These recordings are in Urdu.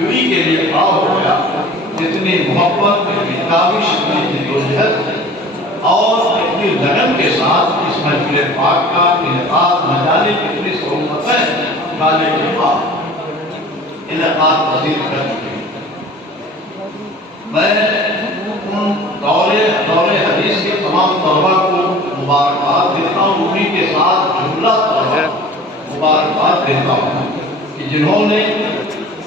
یکجوئی کے لیے کھڑا ہو گیا، اتنی محبت، اتنی کاوش، اتنی جدوجہد اور اتنی لگن کے ساتھ اس محفل پاک کا انعقاد نہ جانے کتنی سہولتیں ڈالے کے بعد انعقاد پذیر کر چکے۔ میں ان دور حدیث کے تمام طلباء کو مبارکباد دیتا ہوں، انہیں کے ساتھ جملہ طلباء مبارکباد دیتا ہوں کہ جنہوں نے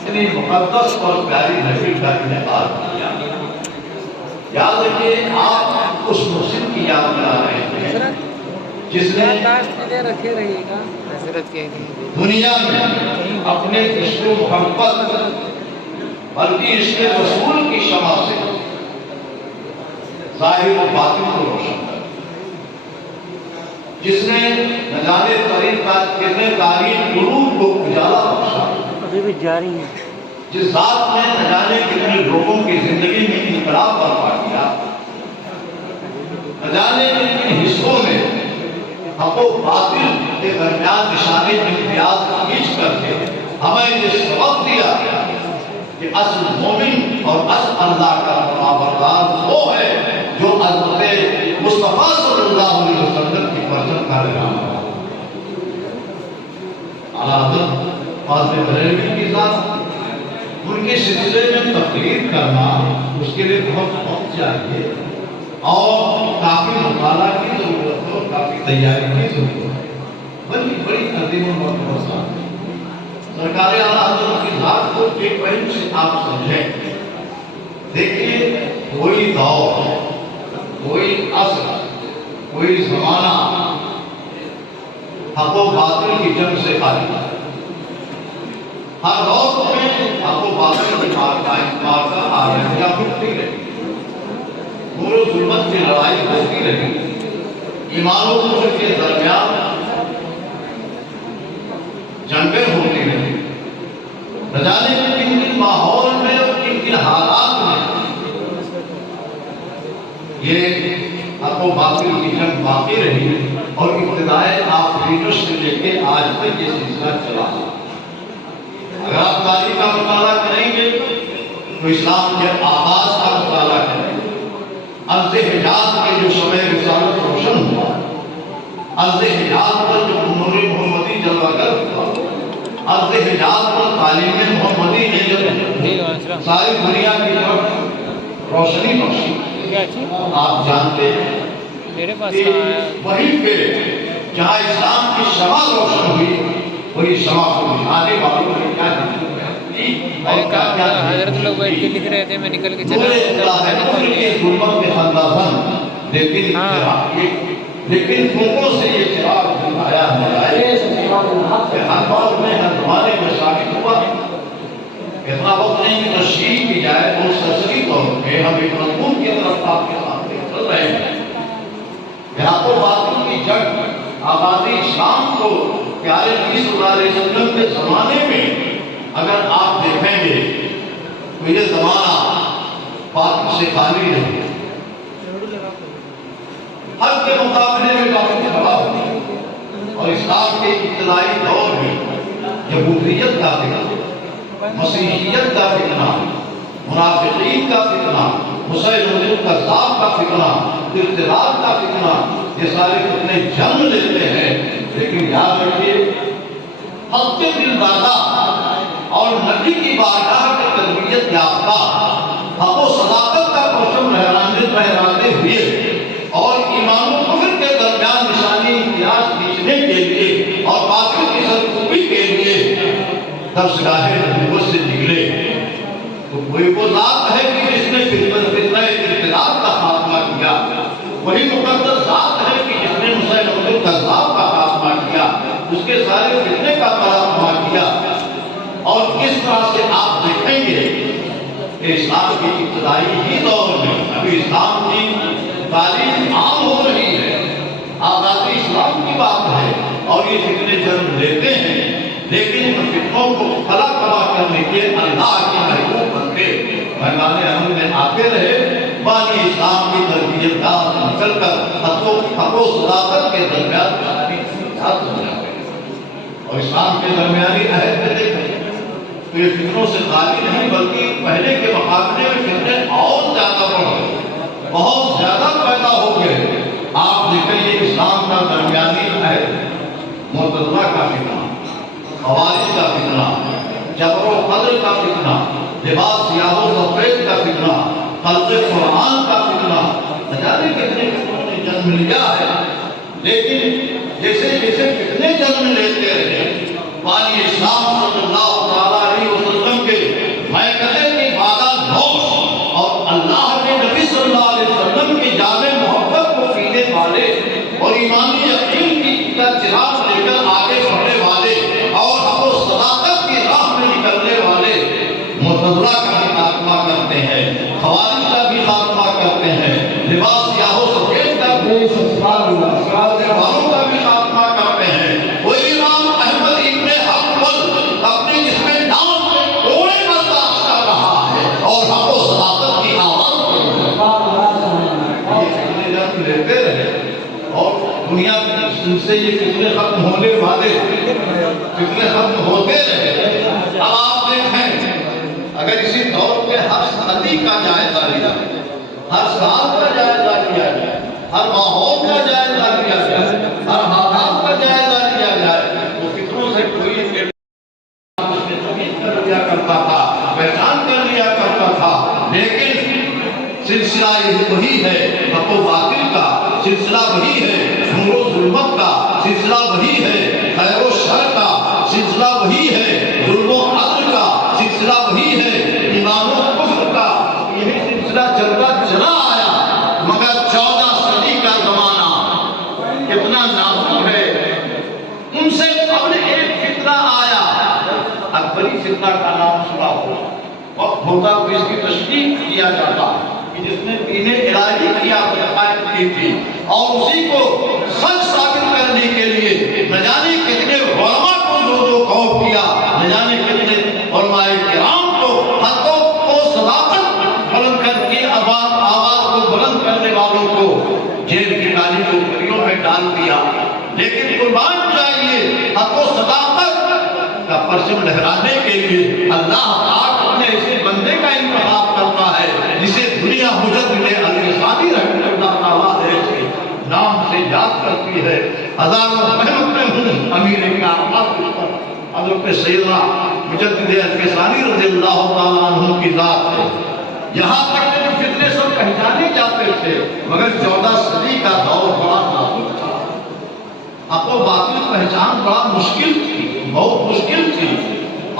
اتنی مقدس اور پیاری محفل کا انعقاد کیا۔ یاد رکھیے، آپ اس محسن کی یاد میں آ رہے ہیں جس نے دنیا میں اپنے عشق و محبت بلکہ عشق رسول کی شمع سے ظاہر و باطن کو روشن کر، جس نے نہ جانے کتنے تاریخ قلوب کو اجالا بخشا، ابھی بھی جاری ہے، جس ذات نے نہ جانے کتنے لوگوں کی زندگی میں انقلاب برپا کیا، نہ جانے کتنے حصوں میں حق و باطل کے درمیان نشانے امتیاز کھینچ کر کے ہمیں یہ سبق دیا کہ اصل مومن اور اصل اللہ کا فرمانبردار وہ ہے جو حضرت مصطفیٰ صلی اللہ علیہ وسلم کی پرچم کا لگام ہے۔ اعلیٰ حضرت فاضل بریلوی کی ذات، ان کے سلسلے میں تقریر کرنا اس کے لیے بہت چاہیے اور کافی مطالعہ کی ضرورت ہے اور کافی تیاری کی ضرورت ہے، بڑی عظیم و مرتبہ سرکار اعلیٰ حضرت کی ذات کو ایک پہلو سے آپ سمجھیں۔ دیکھیے، کوئی دور، کوئی عصر، کوئی زمانہ حق و باطل کی جنگ سے خالی ہے۔ ہر دور میں حق و باطل کی مارکہ آ رہی یا ہوتی رہی، نور و ظلمت کی لڑائی ہوتی رہی، ایمان و کفر کے درمیان جنگیں ہوتی رہی، نہ جانے کن کن ماحول میں اور کن کن حالات میں یہ حق و باطل کی جنگ باقی رہی اور ابتدائے آفریدش سے لے کے آج تک یہ سلسلہ چلا۔ اگر آپ تاریخ کا مطالعہ کریں گے تو اسلام کے آغاز کا مطالعہ کریں گے، عرض حجاز کے جو شمع رسالت روشن ہوا، عرض حجاز پر جو نور محمدی جلوہ گر ہوا، عرض حجاز پر تعلیم محمدی نے جو ساری دنیا کی طرف روشنی بخشی، آپ جانتے ہیں کہ وہیں پہ جہاں اسلام کی شمع روشن ہوئی، وہی شمع کو بجھانے والوں نے کیا حضرت لوگ بیٹھ کے لکھ رہے تھے، میں نکل کے چلا لیکن لوگوں سے یہ چراغ دکھایا ہے کہ ہر بات میں ہر زمانے میں ثابت ہوا۔ اتنا وقت نہیں کہ تشریح کی جائے تو سرسری طور پہ ہم ایک مضمون کی طرف آپ کے سامنے چل رہے ہیں۔ حق و باطل کی جنگ آبادی اسلام کو پیارے نبی صلی اللہ علیہ وسلم کے زمانے میں اگر آپ دیکھیں گے تو یہ زمانہ باطل سے خالی نہیں، حق کے مقابلے میں باطل کھڑا ہوئی، اور اسلام کے ابتدائی دور میں یہودیت کا فتنہ، مسیحیت کا فتنہ، منافقین کا فتنہ، مسیلمہ الکذاب کا فتنہ، ارتداد کا فتنہ، یہ سارے فتنے جنم لیتے ہیں۔ لیکن یاد رکھیے، حق کے دل دادا اور نبی کی بارگاہ کی تربیت یافتہ حق و صداقت کا پرچم لہراتے ہوئے اور ایمان و کفر کے درمیان نشانی امتیاز کھینچنے کے لیے اور باطل کی سرکوبی کے لیے درسگاہ نبوت سے نکلے، تو کوئی وہ ذات ہے کہ جس نے فتنہ ارتداد کا خاتمہ کیا، وہی مقدس ذات ہے کہ جس نے مسیلمہ الکذاب کا خاتمہ کیا، اس کے سارے فتنے کا خاتمہ کیا۔ اور کس طرح سے آپ دیکھیں گے کہ اسلام کی ابتدائی ہی دور میں ابھی اسلام کی تعلیم عام ہو رہی ہے، آزادی اسلام کی بات ہے اور یہ فتنے جنم لیتے ہیں، لیکن ان فتنوں کو خلا تباہ کرنے کے اللہ کے محبوب بندے میدان عمل میں آتے رہے، بانی اسلام کی تربیت گاہ نکل کر حق و صداقت کے درمیان اور اسلام کے درمیانی عہد میں دیکھیں تو یہ فتنوں سے خالی نہیں بلکہ پہلے کے مقابلے میں فتنے اور زیادہ بڑھ گئے، بہت زیادہ پیدا ہو گئے۔ آپ دیکھیں یہ اسلام کا درمیانی عہد، معتزلہ کا فتنہ، خوارج کا فتنہ، جبر و قدر کا فتنہ، لباس سیاہ و سفید کا فتنہ، خلق قرآن کا فتنہ، نہ جانے کتنے فتنوں نے جنم لیا ہے۔ لیکن جیسے جیسے فتنے جنم لیتے رہے، والی اسلام صلی اللہ علیہ وسلم کے محکمے کی بالا نوش اور اللہ کے نبی صلی اللہ علیہ وسلم کی جامع محبت کو پینے والے اور ایمانی یقین کا چراغ لے کر آگے بڑھنے والے اور حق و صداقت کی راہ میں نکلنے والے معتزلہ کا بھی خاتمہ کرتے ہیں، خوارج کا بھی خاتمہ کرتے ہیں، لباس سیاہ و سفید کا بھی والوں کا بھی خاتمہ کرتے ہیں۔ وہ امام احمد ابن حنبل اپنے جسم نام سے کوڑے برداشت کر رہا ہے اور حق و صداقت کی آواز لیتے رہے اور دنیا سے یہ فتنے ختم ہونے والے فتنے ختم ہوتے رہے۔ اب آپ دیکھیں اگر اسی دور پہ ہر صدی کا جائزہ لیا جائے، ہر سال کا جائزہ لیا جائے، ہر ماحول کا جائزہ لیا جائے، ہر حالات کا جائزہ لیا جائے، تو فتنوں سے کوئی کر لیا کرتا تھا، پہچان کر لیا کرتا تھا۔ لیکن سلسلہ یہ وہی ہے، حق و باطل کا سلسلہ وہی ہے، نور و ظلمت کا سلسلہ وہی ہے، خیر و شر کا سلسلہ وہی ہے، ظلم و عدل کا سلسلہ وہی ہے، ایمان و کفر کا یہی سلسلہ چلتا چلا آیا۔ مگر 14 صدی کا زمانہ کتنا نازک ہے۔ ان سے قبل ایک فتنہ آیا، اکبری فتنہ کا نام سنا ہو، وقت ہوتا تو اس کی تشریح کیا جاتا کہ جس نے دین الہی کی عقائد کی تھی اور اسی کو سچ ثابت کرنے کے لیے نہ جانے کتنے علماء کو جو خوف کیا، نہ جانے کتنے علماء کرام کو حق و صداقت بلند کر کے آواز کو بلند کرنے والوں کو جیل کی کالی ٹوکریوں میں ڈال دیا۔ لیکن قربان جائیے حق و صداقت کا پرچم لہرانے کے لیے اللہ پاک اپنے ایسے بندے کا انتخاب کرتا ہے جسے دنیا مجدد الفسانی رحمۃ اللہ تعالیٰ کے نام سے یاد کرتی ہے۔ ہزاروں محنت میں ہوں امیر کائنات حضرت سیدنا مجدد الفسانی رضی اللہ تعالیٰ عنہ کی ذات ہے۔ یہاں تک کہ فتنے سب پہچانے جاتے تھے، مگر 14 صدی کا دور بڑا نازک تھا۔ حق و باطل پہچان بڑا مشکل تھی، بہت مشکل تھی،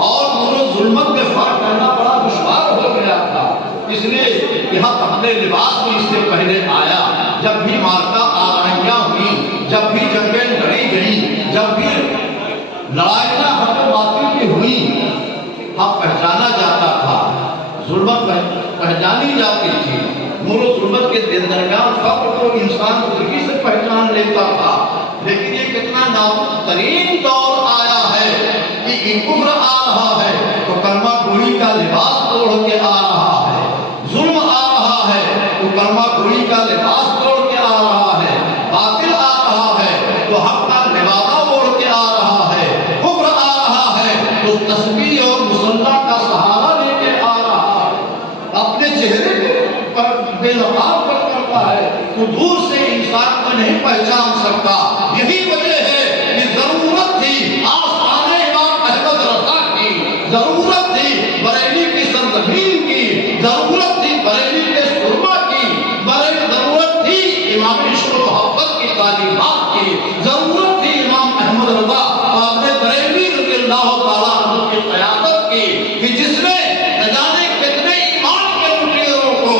اور نور و ظلمت میں فرق کرنا بڑا دشوار ہو گیا تھا۔ اس لیے یہاں اپنے لباس بھی اس سے پہلے آیا۔ جب بھی مارکا آرائیاں ہوئی، جب بھی جنگیں لڑی گئیں، جب بھی لڑائیاں حق و باطل کی ہوئی، حق پہچانا جاتا تھا، ظلمت پہچانی جاتی تھی۔ نور و ظلمت کے درمیان فرق کو انسان زندگی سے پہچان لیتا تھا۔ لیکن یہ کتنا نازک ترین دور آیا ہے کہ کفر آ رہا ہے تو کلمہ گوئی کا لباس اوڑھ کے آ رہا ہے، ظلم آ رہا ہے تو کلمہ گوئی کا لباس اوڑھ کے آ رہا ہے، باطل آ رہا ہے تو حق کا لباس اوڑھ کے آ رہا ہے، کفر آ رہا ہے تو تسبیح اور مصلی کا سہارا لے کے آ رہا ہے، اپنے چہرے پر بے نقاب کرتا ہے تو دور سے انسان کو نہیں پہچان سکتا۔ یہی وجہ ہے کہ ضرورت تھی آستانے امام احمد رضا کی، ضرورت تھی بریلی کی سرزمین کی، ضرورت تھی بریلی کے سرما کی، ضرورت تھی امام عشق و محبت کی تعلیمات کی، ضرورت تھی امام احمد رضا قاضی بریلی رضی اللہ تعالیٰ عنہ کی قیادت کی کہ جس نے نہ جانے کتنے ایمان کے لٹیروں کو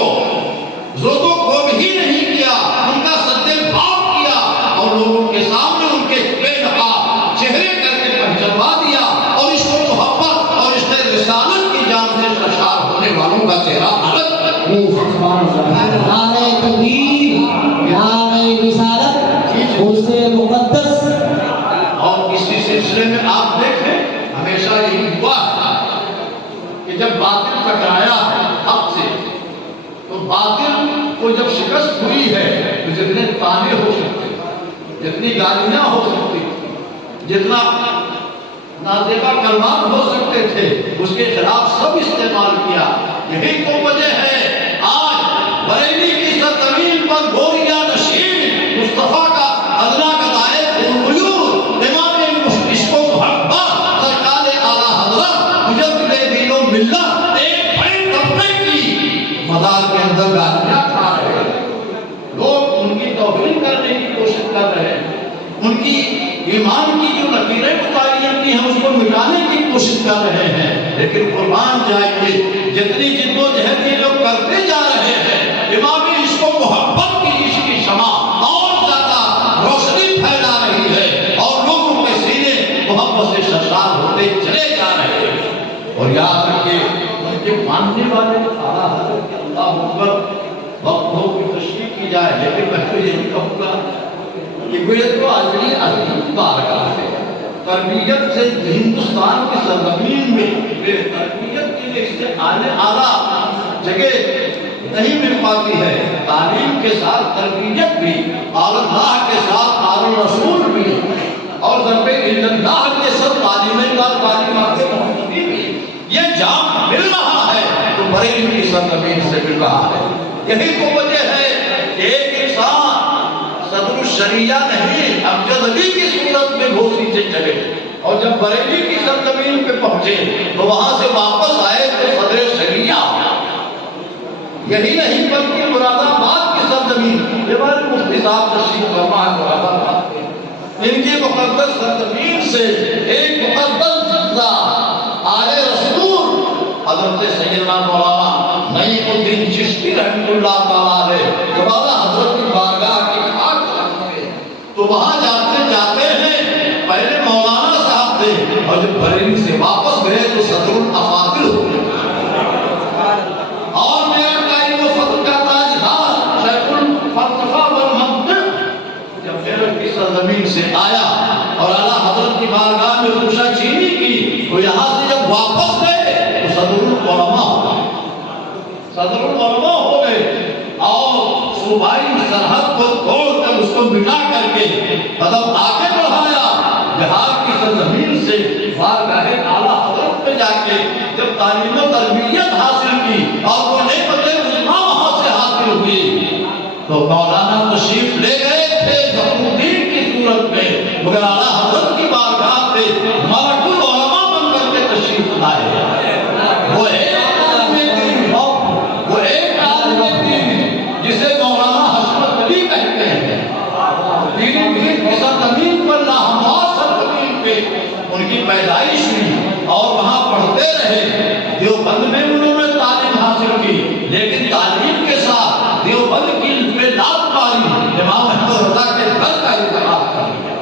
زودو کو بھی نہیں کیا، ان کا سجدے بھاگ کیا اور لوگوں کے سامنے ان کے بے نقاب چہرے کر کے پہچانوا دیا، اور اس کو محبت اور اس نے رسالت کی جان سے سرشار ہونے والوں کا چہرہ الگ نعرہ تکبیر، نعرہ رسالت، اس سے مقدس۔ اور اسی سلسلے میں آپ دیکھیں ہمیشہ یہی ہوا کہ جب باطل ٹکرایا حق سے تو باطل کو جب شکست ہوئی ہے تو جتنے تانے ہو سکتے، جتنی گالیاں ہو سکتی، جتنا نازیبا کلمات ہو سکتے تھے، اس کے خلاف سب استعمال کیا۔ یہی تو وجہ ہے آج بریلی کی سرزمین پر گوریا نشین مصطفیٰ کا اللہ کا دائر الغیور امام عشق و محبت سرکار اعلیٰ حضرت مجدد دین و ملت ایک بڑے طبقے کی مزار کے اندر گالیاں کھا رہے ہیں۔ لوگ ان کی توہین کرنے کی کوشش کر رہے ہیں، ان کی ایمان کی جو لکیریں متعین کی ہیں اس کو مٹانے کی کوشش کر رہے ہیں، لیکن قربان جائیں جتنی جد و جہد یہ لوگ کرتے جا رہے ہیں، امامی عشق و محبت کی عشق کی شمع اور زیادہ روشنی پھیلا رہی ہے اور لوگوں کے سینے محبت سے شرشار ہوتے چلے جا رہے ہیں۔ اور یاد رکھیے ان کے ماننے والے اعلیٰ حضرت کے اللہ اکبر وقت ہو کی تشریح کی جائے، لیکن میں تو یہی کہوں گا کہ یہ تو عظیم عظیم بارگاہ ہے۔ تربیت سے ہندوستان کی سرزمین میں تربیت کے لیے اس سے اعلیٰ جگہ نہیں مل پاتی ہے۔ تعلیم کے ساتھ تربیت بھی، اور اللہ کے ساتھ آل رسول بھی، اور ضرب اللہ کے ساتھ تعلیمات محمدی بھی، یہ جام مل رہا ہے تو بریلی کی سرزمین سے مل رہا ہے۔ یہی تو وجہ ہے کہ ایک انسان صدر الشریعہ نہیں امجد علی کی صورت میں گھوسی سے چلے، اور جب بریلی کی سرزمین پہ پہنچے تو وہاں سے واپس آئے تو صدر شریعہ۔ یہی نہیں بلکہ مراد آباد کی سرزمین، یہ ہمارے مفتی صاحب تشریف فرما ہے مراد آباد کے، ان کی مقدس سرزمین سے ایک مقدس جذبہ آل رسول حضرت سیدنا مولانا نعیم الدین چشتی رحمۃ اللہ تعالیٰ علیہ جب اعلیٰ حضرت کی بارگاہ کی خاک چاہتے تو وہاں جاتے جاتے ہیں پہلے مولانا صاحب تھے، اور جب بریلی سے واپس گئے تو صدر الافاضل ہو گئے، اور میرا قائم و فضل کا تاجدار شیخ الفلسفہ والمنطق جب میرٹھ کی سرزمین سے آیا اور اعلیٰ حضرت کی بارگاہ میں خوشا چینی کی، تو یہاں سے جب واپس گئے تو صدر العلماء ہو گئے، صدر العلماء ہو گئے، اور صوبائی سرحد کو توڑ کر اس کو مٹا کر کے قدم آگے بڑھایا، بہار کی سرزمین سے بارگاہ اعلیٰ حضرت پہ جا کے جب تعلیم و تربیت حاصل کی اور وہ نعمت عظمیٰ وہاں سے حاصل ہوئی، تو مولانا تشریف لے گئے تھے ظفر الدین کی صورت میں، مگر اعلیٰ حضرت کی بارگاہ پہ ملک العلماء بن کر کے تشریف لائے۔ وہ ایک جسے مولانا حشمت علی کہتے ہیں، پیلی بھیت کی سرزمین پر لاہموار سرزمین پہ ان کی پیدائش ہوئی، اور وہاں پڑھتے رہے۔ دیوبند میں انہوں نے تعلیم حاصل کی، لیکن تعلیم کے ساتھ دیوبند کی میں لات پاری امام احمد رضا کے گھر کا انتخاب کر لیا،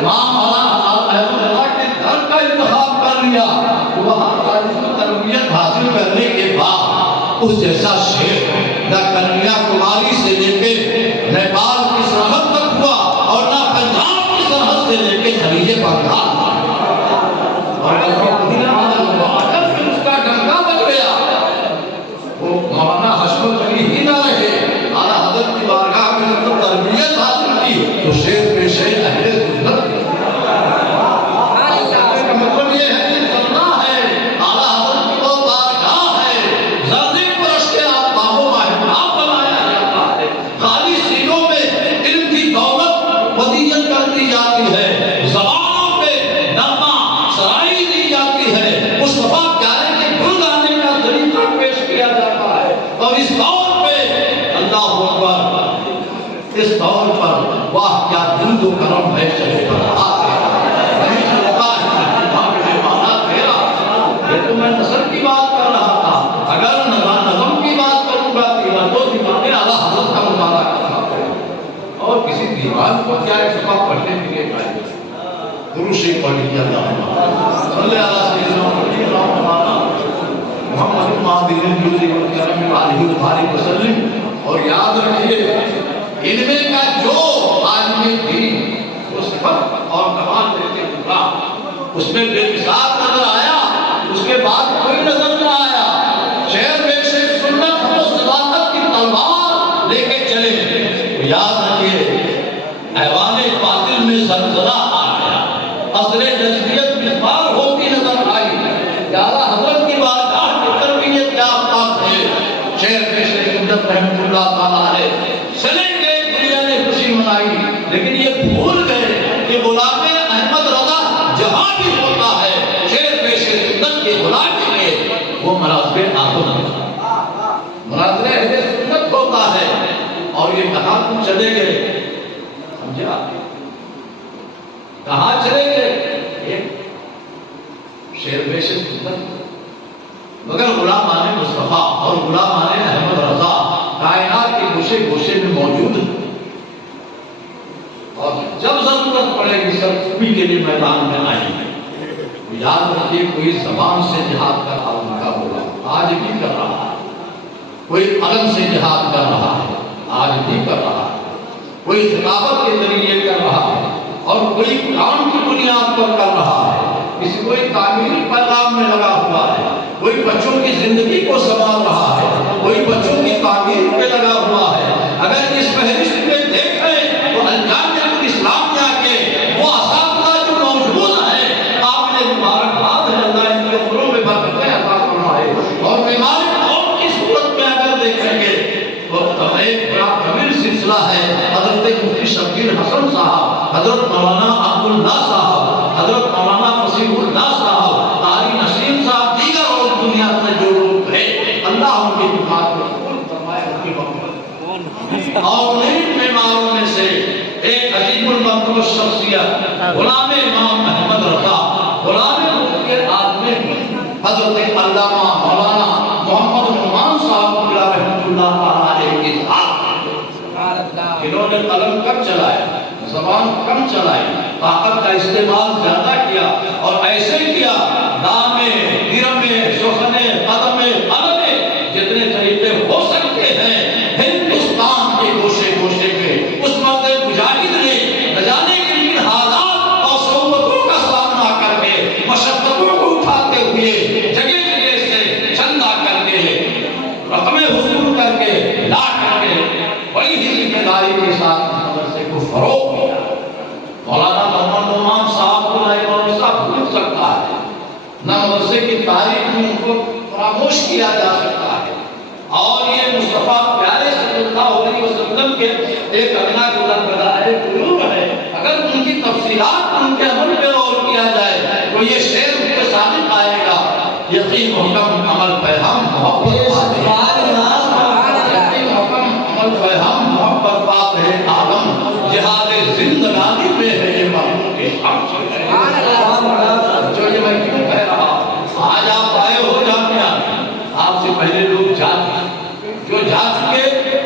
امام احمد رضا کے گھر کا انتخاب کر لیا۔ وہاں تعلیم و تربیت حاصل کرنے کے بعد اس جیسا شیخ نہ کنیا کماری سے لے کے نیپال کی سرحد تک ہوا، اور نہ پنجاب کی سرحد سے لے کے خلیج بنگال، اور پھر اس کا ڈنکا بج گیا۔ وہ مولانا حشمت علی ہی نہ رہے، اعلیٰ حضرت کی بارگاہ میں جب تربیت حاصل کی تو شیر پہ شیر اہل سنت کی۔ مطلب یہ ہے کہ کرنا ہے اعلیٰ حضرت کی وہ بارگاہ ہے، زردی پرش کے آپ بابو ماہتاب بنایا جاتا ہے، خالی سینوں میں علم کی دولت ودیت کر دی جاتی ہے، زبانوں پہ نغمہ سرائی دی جاتی ہے، مصطفیٰ پیارے کے گل گانے کا طریقہ پیش کیا جاتا ہے، اور اس دور پہ اللہ اکبر، اس دور پر واہ کیا دل و کرم ہے شریف اللہ کے، نہیں چلتا ہے تو میں نثر کی بات کر رہا تھا، اگر نظم کی بات کروں گا تو دیوانے اعلیٰ حضرت کا مطالعہ کرنا پڑے، اور کسی دیوان کو کیا ایک صفحہ پڑھنے کے لیے پائے درود شریف پڑھ لیجیے، اللہ صلی اللہ علیہ محمد علیہ وسلم۔ اور یاد رکھیے علم کا جو عالم دین وہ صفت اور کمال دیتے ہوگا، اس میں بے مثال نظر آیا، اس کے بعد کوئی نظر نہ آیا، شہر میں سے سنت و صداقت کی تلوار لے کے چلے۔ یاد رکھیے ایوان باطل میں زلزلہ آ گیا، عصر اللہ تعالیٰ ہے چلے گئے، دنیا نے خوشی منائی، لیکن یہ بھول گئے کہ غلام احمد رضا جہاں بھی ہوتا ہے شیر پیش سنت کے غلامی میں وہ مناظر آخر مناظر اہل سنت ہوتا ہے۔ اور یہ کہاں تم چلے گئے، سمجھا کہاں چلے گئے، شیر پیش سنت، مگر غلامان مصطفیٰ اور غلامان احمد رضا کائنات کے گوشے گوشے میں موجود ہیں، اور جب ضرورت پڑے گی سب بھی کے لیے میدان میں آئیں گے۔ یاد رکھیے کوئی زبان سے جہاد کر رہا ان کا ہوگا، آج بھی کر رہا ہے، کوئی قلم سے جہاد کر رہا ہے، آج بھی کر رہا ہے، کوئی خطابت کے ذریعے کر رہا ہے، اور کوئی قرآن کی بنیاد پر کر رہا ہے، کسی کوئی تعمیری پیغام میں لگا ہوا ہے، کوئی بچوں کی زندگی کو سنبھال رہا ہے، کوئی بچوں کی تعمیر پہ لگا ہوا ہے۔ اگر اس فہرست میں دیکھیں تو الجامعۃ الاسلامیہ کے وہ اساتذہ جو موجود ہیں، قابل مبارکباد ہے، اللہ ان کے عمروں میں برکتیں عطا فرمائے، اور بیمار قوم کی صورت میں اگر دیکھیں گے تو ایک بڑا طویل سلسلہ ہے۔ حضرت مفتی شبیر حسن صاحب، حضرت مولانا عبداللہ صاحب، حضرت مولانا فصیح اللہ صاحب، قاری نسیم صاحب، دیگر اور دنیا میں جو لوگ ہیں، اللہ ان کی بات کو قبول فرمائے، ان کی محبت۔ اور ان بیماروں میں سے ایک عجیب المقدور شخصیت غلام امام احمد رضا، غلام مفتی اعظم حضرت علامہ مولانا محمد نعمان صاحب رحمۃ اللہ علیہ کے ساتھ، انہوں نے قلم کم چلایا، زبان کم چلائی، طاقت کا استعمال زیادہ کیا، اور ایسے کیا دامے گرمے سخنے قدمے قلمے جتنے طریقے ہو سکتے ہیں ہندوستان کے گوشے گوشے میں اس وقت مجاہد نے نہ جانے کن حالات اور صعوبتوں کا سامنا کر کے مشقتوں کو اٹھاتے ہوئے جگہ جگہ سے چندہ کر کے رقمیں حصول کر کے لا کر کے بڑی ہی ذمہ داری کے ساتھ مدرسے کو فروغ دیا۔ مولانا محمد نعمان صاحب کو نہ مدرسہ بھول سکتا ہے، نہ مدرسے کی تاریخ میں ان کو فراموش کیا جا سکتا ہے، اور یہ مصطفیٰ پیارے صلی اللہ علیہ وسلم کے ایک ادنا گزر بدائے قلوب ہے۔ اگر ان کی تفصیلات ان کے عمل پہ غور کیا جائے تو یہ شعر ان کے صادق آئے گا، یقین حکم عمل پہ ہم محبت پاتے ہیں، یقین حکم عمل پہ ہم محبت پاتے ہیں، عالم جہاد زندگانی میں ہے یہ محبوب کے شخص ہے۔ جو یہ میں کیوں کہہ رہا، آج آپ آئے ہو جامعہ، آپ سے پہلے لوگ جو جا چکے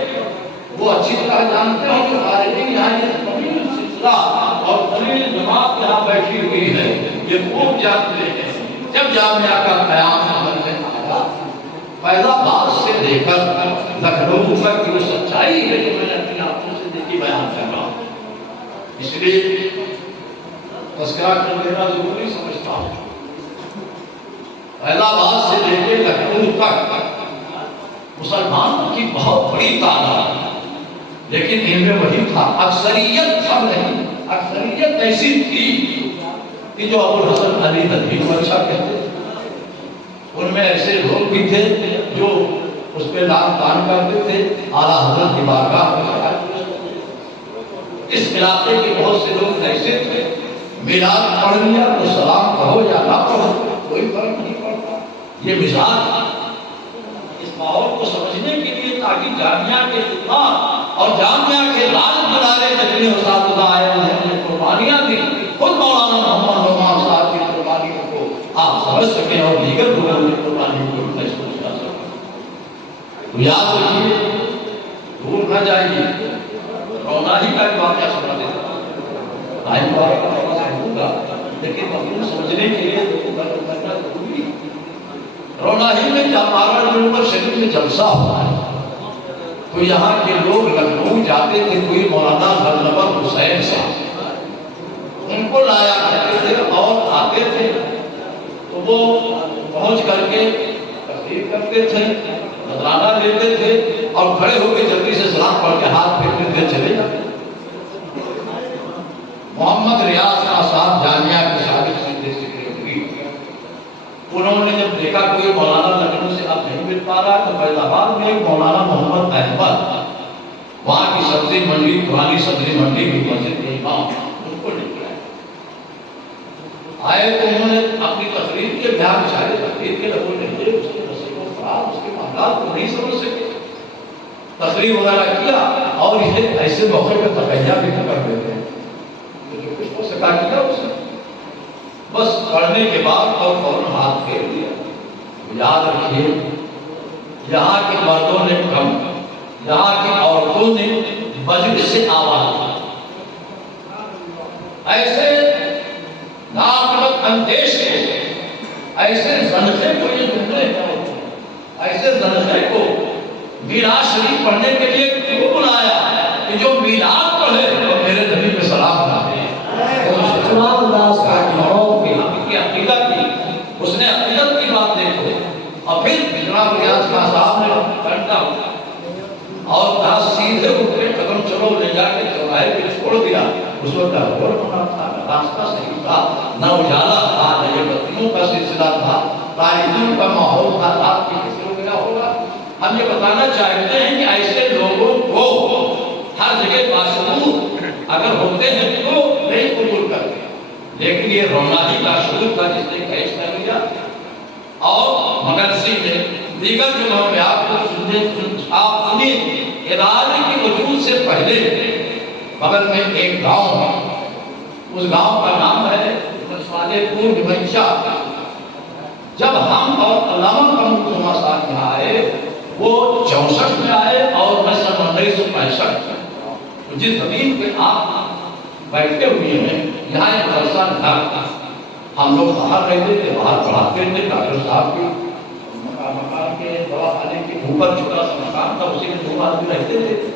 وہ اچھی طرح جانتے ہوں کہ خارجین یہاں یہ طویل سلسلہ اور طویل جماعت یہاں بیٹھی ہوئی ہے، یہ خوب جانتے ہیں۔ جب جامعہ کا قیام عمل میں آیا، فیض آباد سے لے کر لکھنؤ تک جو سچائی ہے جو میں نے اپنی آنکھوں سے دیکھی بیان کر رہا ہوں، اس لیے تذکرہ کر دینا ضروری سمجھتا ہوں۔ فیض آباد سے لے کے لکھنؤ تک مسلمانوں کی بہت بڑی تعداد، لیکن ان میں وہی تھا، اکثریت سب نہیں، اکثریت ایسی تھی کہ جو ابو الحسن علی ندوی کو اچھا کہتے تھے، ان میں ایسے لوگ بھی تھے جو اس پہ لعن طعن کرتے تھے، اعلیٰ حضرت کی بارگاہ میں شکایت کرتے تھے۔ اس علاقے کے بہت سے لوگ ایسے تھے، میلاد پڑھ لیا تو سلام کہو یا نہ پڑھو کوئی فرق نہیں پڑتا۔ یہ مزاج اس ماحول کو سمجھنے کے لیے تاکہ جامعہ کے خدمات اور جامعہ کے راج بلارے جتنے اساتذہ آئے انہوں نے قربانیاں دی، خود مولانا محمد نعمان صاحب کی قربانیوں کو آپ سمجھ سکیں اور دیگر لوگوں کی قربانیوں کو محسوس کر سکیں۔ تو یاد رکھیے، دور نہ جائیے۔ روناہی کا ایک واقعہ سنا دیتا ہوں، آئی بار کا ہوگا لیکن مفہوم سمجھنے کے لیے کرنا ضروری ہے۔ روناہی میں چمپارن جنوبر شریف میں جلسہ ہوا ہے، تو یہاں کے لوگ لکھنؤ جاتے تھے، کوئی مولانا غلبر حسین صاحب ان کو لایا کرتے تھے اور آتے تھے تو وہ پہنچ کر کے تقریر کرتے تھے، نذرانہ دیتے تھے اور کھڑے ہو کے جلدی سے سلام پڑھ کے ہاتھ پھیرتے تھے، چلے جاتے۔ محمد ریاض کا صاحب جامعہ کے شاگرد سیدھے سیکریٹری، انہوں نے جب دیکھا کوئی مولانا لکھنؤ سے اب نہیں مل پا رہا تو فیض آباد میں ایک مولانا محمد احمد وہاں کی سبزی منڈی، پرانی سبزی منڈی کی مسجد کے امام ان کو لے کے آئے تو انہوں نے اپنی تقریر کے بیان بچارے تقریر کے لوگوں نے اس کے نصیب و فرار اس کے معاملات کو نہیں سمجھ سکے، تقریر وغیرہ کیا اور اسے ایسے موقع پہ تقیہ بھی کر دیتے ہیں جو کچھ ہو سکا کیا اس نے بس پڑھنے کے بعد اور فوراً ہاتھ پھیر دیا۔ یاد رکھیے یہاں کے مردوں نے کم، یہاں کی عورتوں نے مجلس سے آواز دی، ایسے ناقابل اندیش کو، ایسے زنخے کو، یہ جملے ایسے زنخے کو میلاد شریف پڑھنے کے لیے کیوں بلایا کہ جو میلاد پڑھے تو میرے نبی پہ سلام ڈالے۔ کی عقیدت کی، اس نے عقیدت کی بات دیکھو، اور پھر جناب ریاض خان صاحب نے کرتا اور کہا سیدھے اٹھ کے قدم چلو، لے جا کے چوراہے پہ چھوڑ دیا۔ اس وقت ڈاکٹر بنا تھا، راستہ صحیح تھا، نہ اجالا تھا، نہ یہ بتیوں کا سلسلہ تھا، تعلیم کا ماحول تھا، رات کی کسی ہو گیا ہوگا۔ ہم یہ بتانا چاہتے ہیں کہ ایسے لوگوں کو ہر جگہ باشعور اگر ہوتے ہیں تو نہیں قبول کرتے، لیکن یہ روناہی کا شروع تھا جس نے کیش کر لیا۔ اور مگرسی میں دیگر جگہوں میں آپ کو آپ سنیں، ادارے کی وجود سے پہلے بغل میں ایک گاؤں ہے، اس گاؤں کا نام ہے صالح پور ڈیمنشا۔ جب ہم اور علامہ قمر صاحب یہاں آئے، وہ 64 میں آئے اور میں سن 1965 جس زمین پہ آپ بیٹھے ہوئے ہیں یہاں ایک مدرسہ تھا، ہم لوگ باہر رہتے تھے، باہر پڑھاتے تھے، ڈاکٹر صاحب کی مکان کے دواخانے کے اوپر چھوٹا سا مکان تھا، اسی میں 2 آدمی رہتے تھے۔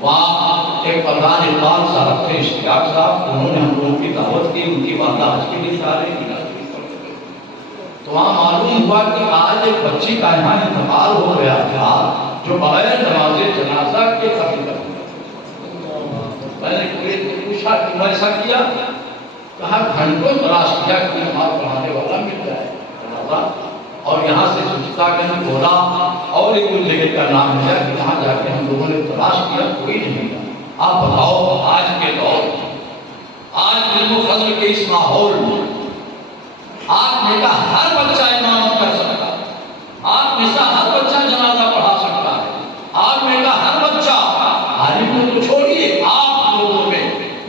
وہاں ایک پردھان اقبال صاحب تھے، اشتیاق صاحب، انہوں نے ہم لوگوں کی دعوت کی، ان کی والدہ حج کے لیے جا رہی تھی، تو وہاں معلوم ہوا کہ آج ایک بچی کا یہاں انتقال ہو گیا تھا جو بغیر نماز جنازہ کے قتل کر دیا۔ میں نے پوچھا کیوں ایسا کیا؟ کہا گھنٹوں تلاش کیا کہ نماز پڑھانے والا مل جائے جنازہ، اور یہاں سے سوچتا کہیں بولا اور ایک جگہ کا نام لیا کہ وہاں جا کے ہم لوگوں نے تلاش کیا، کوئی نہیں ملا۔ آپ بتاؤ آج کے دور میں، آج علم و فضل کے اس ماحول میں، آج بیٹا ہر بچہ امامت کر سکتا ہے، آج نسا ہر بچہ جنازہ پڑھا سکتا ہے، آج بیٹا ہر بچہ عالم کو تو چھوڑیے آپ لوگوں میں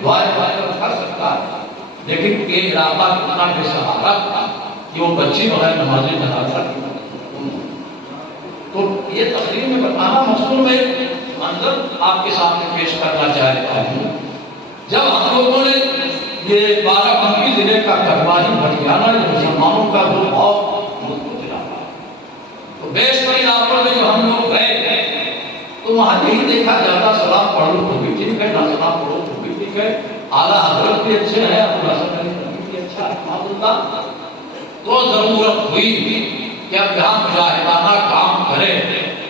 دعائیں کر سکتا ہے، لیکن یہ علاقہ کتنا بے سہارا تھا کہ وہ بچی بغیر نماز جنازہ کی۔ تو یہ تقریر میں بتانا مقصود میں منظر آپ کے سامنے پیش کرنا چاہتا ہوں۔ جب ہم لوگوں نے یہ بارہ بنکی ضلع کا کٹواری بھٹیانہ جو مسلمانوں کا وہ بہت مضبوط علاقہ، تو بیشتر علاقوں میں جو ہم لوگ گئے تو وہاں نہیں دیکھا جاتا سلام پڑھو تو بھی ٹھیک ہے، نہ سلام پڑھو تو بھی ٹھیک ہے، اعلیٰ حضرت بھی اچھے ہیں، ابو حسن علی نبی بھی اچھا الحمدللہ۔ تو ضرورت ہوئی کہ اب یہاں مجاہدانہ کام کرے،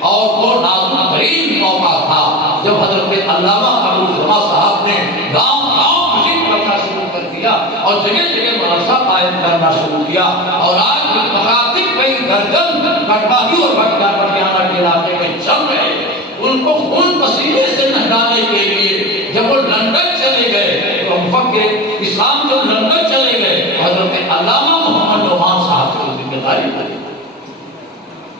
اور وہ نازک ترین موقع تھا جب حضرت علامہ ابو جمعہ صاحب نے گاؤں کرنا شروع کر دیا اور جگہ جگہ مدرسہ قائم کرنا شروع کیا، اور آج مکاتب کئی درجن کٹواری اور بھٹیانہ کے علاقے میں چل رہے ہیں۔ ان کو خون پسینے سے نہلانے کے لیے جب وہ لندن چلے گئے تو مفکر اسلام جب لندن چلے گئے حضرت علامہ محمد نعمان صاحب کو ذمہ داری ملی،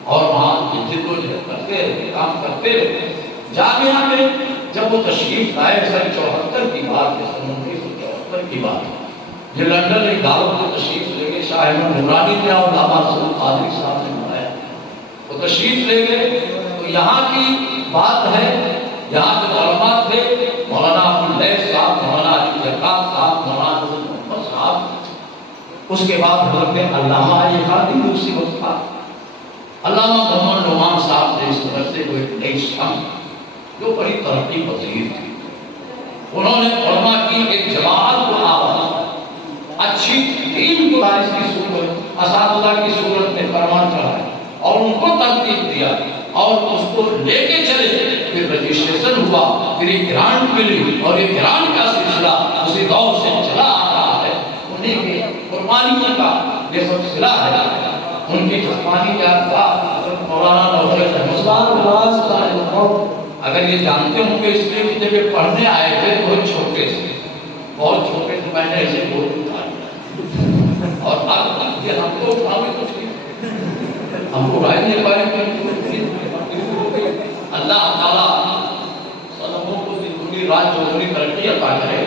اور وہاں جد و جہد کرتے رہے، کام کرتے رہے۔ جامعہ میں جب وہ تشریف لائے سن 74 کی بات ہے، سن 1974 کی بات، یہ لندن ایک دعوت کو تشریف لے گئے، شاہ احمد نورانی نے اور علامہ رسول قادری صاحب نے بنایا، وہ تشریف لے گئے تو یہاں کی بات ہے، یہاں کے علماء تھے مولانا عبداللہ صاحب، مولانا علی جکات صاحب، مولانا محمد صاحب، اس کے بعد حضرت علامہ علی خادم دوسری وقت تھا، علامہ محمد نعمان صاحب نے اس مدرسے کو ایک نئی شمع جو بڑی ترقی پذیر تھی، انہوں نے علماء کی ایک جماعت کو آواز اچھی دین کو دارس کی صورت، اساتذہ کی صورت میں فرمان چڑھائے اور ان کو ترتیب دیا اور اس کو لے کے چلے، پھر رجسٹریشن ہوا، پھر ایک گرانٹ ملی، اور یہ گرانٹ کا سلسلہ اسی دور سے چلا آ رہا ہے، انہیں کی قربانیوں کا یہ سلسلہ ہے، ان کی قربانی کا مولانا نوزر اگر یہ جانتے ہوں کہ اس لیے کہ جب یہ پڑھنے آئے تھے بہت چھوٹے سے، بہت چھوٹے سے میں نے ایسے بہت اٹھا لیا، اور اب یہ ہم کو اٹھاوے کچھ نہیں، ہم کو اٹھائے نہیں پائے گے۔ اللہ تعالیٰ سلموں کو زندگی رات چودھری ترقی عطا کرے،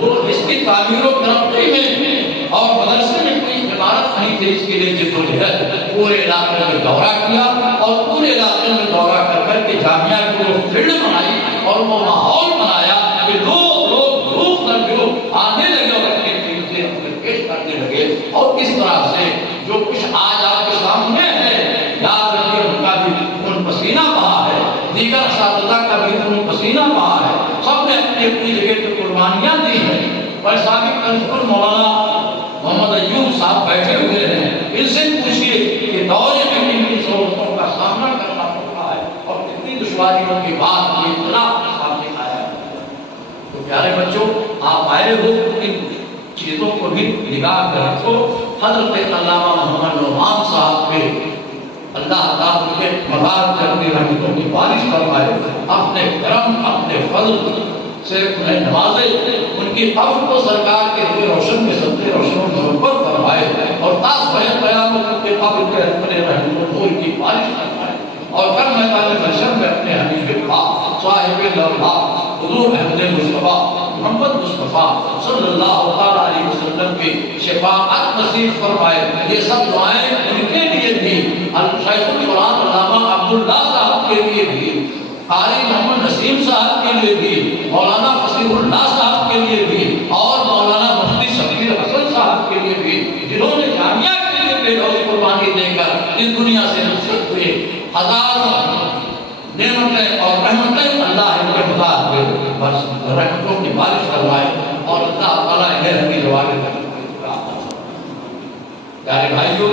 وہ اس کی تعمیر و ترقی میں اور مدرسے میں کوئی عمارت نہیں تھی، اس کے لیے جدوجہد پورے علاقے میں دورہ کیا، اور پورے علاقے میں دورہ کر کر کے جامعہ کو فیلڈ بنائی اور وہ ماحول بنایا کہ لوگ گروپ در گروپ آنے لگے اور اپنے چیزیں اپنے پیش کرنے لگے، اور اس طرح سے جو کچھ آج آپ کے سامنے ہے، یاد رکھیے ان کا بھی خون پسینہ بہا ہے، دیگر اساتذہ کا بھی خون پسینہ بہا ہے، سب نے اپنی اپنی جگہ پہ قربانیاں دی ہیں۔ اور سابق کنسپل مولانا محمد ایوب صاحب بیٹھے ہوئے ہیں، ان سے پوچھئے کہ دورے میں کن کن صورتوں کا سامنا کرنا پڑتا ہے اور کتنی دشواریوں کے بعد یہ اطلاع سامنے آیا ہے۔ تو پیارے بچوں، آپ آئے ہو ان چیزوں کو بھی نگاہ کر رکھو۔ حضرت علامہ محمد نعمان صاحب پہ اللہ تعالیٰ کے مبارک کرنے رحمتوں کی بارش فرمائے، اپنے کرم اپنے فضل سے انہیں نوازے، ان کی قبر کو سرکار کے روئے روشن میں سب سے روشن و منور فرمائے، اور تاس بہت قیامت ان کے قبر کے اپنے رحمتوں کی بارش فرمائے، اور کل میدان محشر میں اپنے حبیب پاک صاحب لولا حضور احمد مصطفیٰ محمد مصطفیٰ صلی اللہ علیہ وسلم کی شفاعت نصیب فرمائے۔ یہ سب دعائیں ان کے لیے بھی، شیخ القرآن علامہ عبداللہ صاحب کے لیے بھی، قاری محمد نسیم صاحب کے لیے بھی، مولانا فصیح اللہ صاحب کے لیے بھی، اور مولانا مفتی شبیر حسن صاحب کے لیے بھی، جنہوں نے جامعہ کے لیے بے لوث قربانی دے کر اس دنیا سے رخصت ہوئے۔ ہزاروں نعمتیں اور رحمتیں اللہ ان کے خدا ہوئے، بس رحمتوں کی بارش فرمائے، اور اللہ تعالیٰ انہیں رحمی روایت کرے۔ پیارے بھائیوں،